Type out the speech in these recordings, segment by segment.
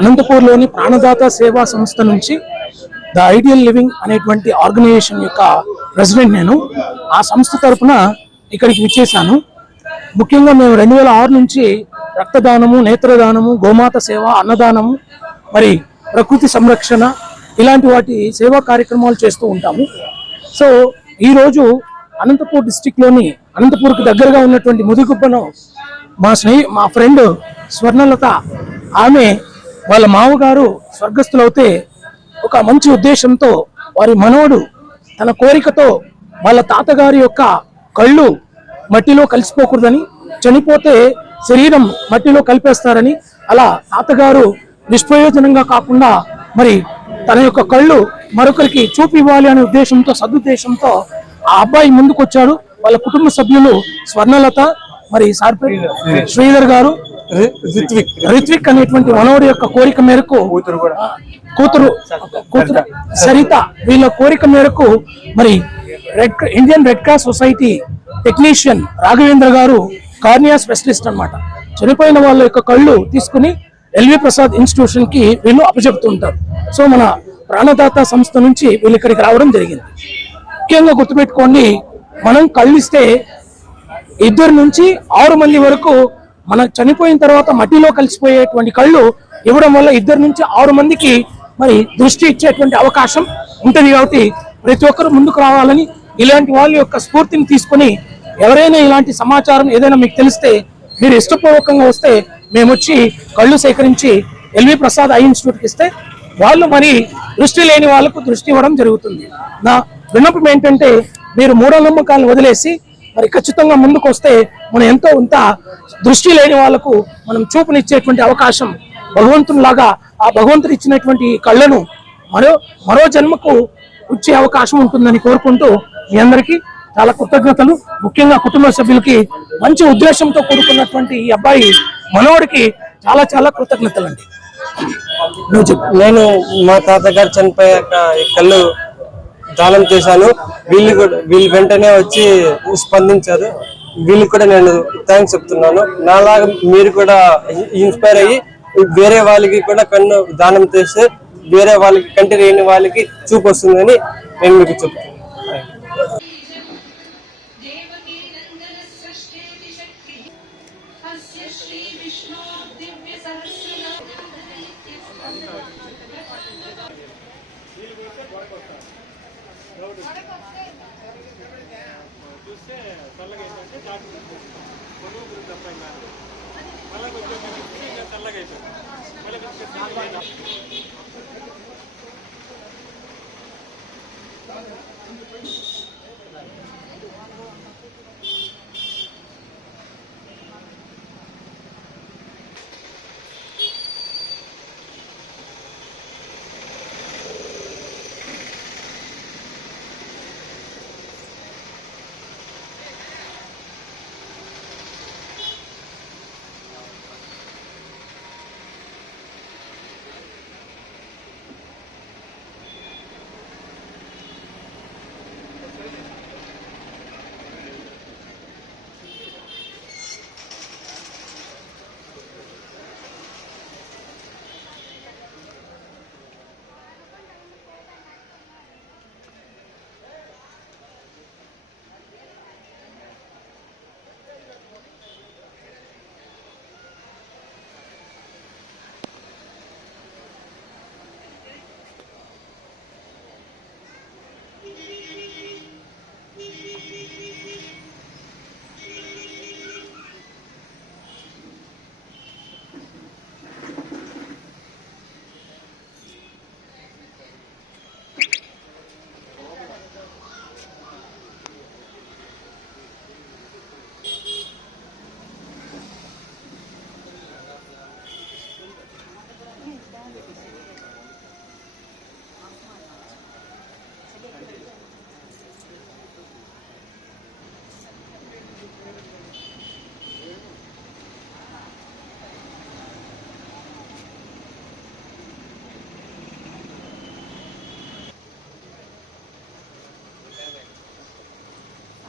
అనంతపూర్లోని ప్రాణదాత సేవా సంస్థ నుంచి ద ఐడియల్ లివింగ్ అనేటువంటి ఆర్గనైజేషన్ యొక్క ప్రెసిడెంట్ నేను. ఆ సంస్థ తరఫున ఇక్కడికి విచ్చేశాను. ముఖ్యంగా మేము 2006 నుంచి రక్తదానము, నేత్రదానము, గోమాత సేవ, అన్నదానము, మరి ప్రకృతి సంరక్షణ ఇలాంటి వాటి సేవా కార్యక్రమాలు చేస్తూ ఉంటాము. సో ఈరోజు అనంతపూర్ డిస్టిక్లోని అనంతపూర్కి దగ్గరగా ఉన్నటువంటి ముదిగుబ్బను మా ఫ్రెండ్ స్వర్ణలత, ఆమె వాళ్ళ మామగారు స్వర్గస్థులవుతే ఒక మంచి ఉద్దేశంతో వారి మనవడు తన కోరికతో వాళ్ళ తాతగారి యొక్క కళ్ళు మట్టిలో కలిసిపోకూడదని, చనిపోతే శరీరం మట్టిలో కలిపేస్తారని, అలా తాతగారు నిష్ప్రయోజనంగా కాకుండా మరి తన యొక్క కళ్ళు మరొకరికి చూపి ఇవ్వాలి అనే ఉద్దేశంతో, సదుద్దేశంతో ఆ అబ్బాయి ముందుకొచ్చాడు. వాళ్ళ కుటుంబ సభ్యులు స్వర్ణలత, మరి శ్రీధర్ గారు, రిత్విక్ అనేటువంటి మనవడి యొక్క కోరిక మేరకు, కూతురు సరిత, వీళ్ళ కోరిక మేరకు మరి Indian red cross society technician Raghavendra గారు కార్నియా స్పెషలిస్ట్ అన్నమాట. చనిపోయిన వాళ్ళ యొక్క కళ్ళు తీసుకుని ఎల్వి ప్రసాద్ ఇన్స్టిట్యూషన్ కి వీళ్ళు అప్పచెప్తుంటారు. సో మన ప్రాణదాత సంస్థ నుంచి వీళ్ళు ఇక్కడికి రావడం జరిగింది. ముఖ్యంగా గుర్తుపెట్టుకోండి, మనం కళ్ళు ఇస్తే 2 నుంచి 6 మంది వరకు మన చనిపోయిన తర్వాత మట్టిలో కలిసిపోయేటువంటి కళ్ళు ఇవ్వడం వల్ల 2 నుంచి 6 మందికి మరి దృష్టి ఇచ్చేటువంటి అవకాశం ఉంటుంది. కాబట్టి ప్రతి ఒక్కరు ముందుకు రావాలని, ఇలాంటి వాళ్ళ యొక్క స్ఫూర్తిని తీసుకొని ఎవరైనా ఇలాంటి సమాచారం ఏదైనా మీకు తెలిస్తే మీరు ఇష్టపూర్వకంగా వస్తే మేము వచ్చి కళ్ళు సేకరించి ఎల్వి ప్రసాద్ ఐ ఇన్స్టిట్యూట్కి ఇస్తే వాళ్ళు మరి దృష్టి లేని వాళ్ళకు దృష్టి ఇవ్వడం జరుగుతుంది. నా విన్నపం ఏంటంటే మీరు మూఢనమ్మకాలను వదిలేసి మరి ఖచ్చితంగా ముందుకు వస్తే మనం ఎంతో ఇంత దృష్టి లేని వాళ్ళకు మనం చూపునిచ్చేటువంటి అవకాశం భగవంతునిలాగా ఆ భగవంతుడు ఇచ్చినటువంటి కళ్ళను మరో జన్మకు వచ్చే అవకాశం ఉంటుందని కోరుకుంటూ మీ అందరికీ చాలా కృతజ్ఞతలు. ముఖ్యంగా కుటుంబ సభ్యులకి మంచి ఉద్దేశంతో కూడుకున్నటువంటి ఈ అబ్బాయి మనోడికి చాలా చాలా కృతజ్ఞతలు అండి. నేను మా తాతగారు చనిపోయాక ఈ కళ్ళు దానం చేశాను. వీళ్ళు వెంటనే వచ్చి స్పందించారు. వీళ్ళకి కూడా నేను థ్యాంక్స్ చెప్తున్నాను. నాలాగా మీరు కూడా ఇన్స్పైర్ అయ్యి వేరే వాళ్ళకి కూడా కన్ను దానం చేస్తే వేరే వాళ్ళకి, కంటి లేని వాళ్ళకి చూపు వస్తుందని నేను మీకు చెప్తున్నాను.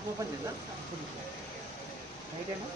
ఓపెన్ చేద్దాం. రైట్ ఏనా?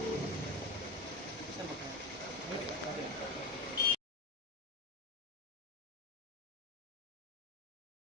problem.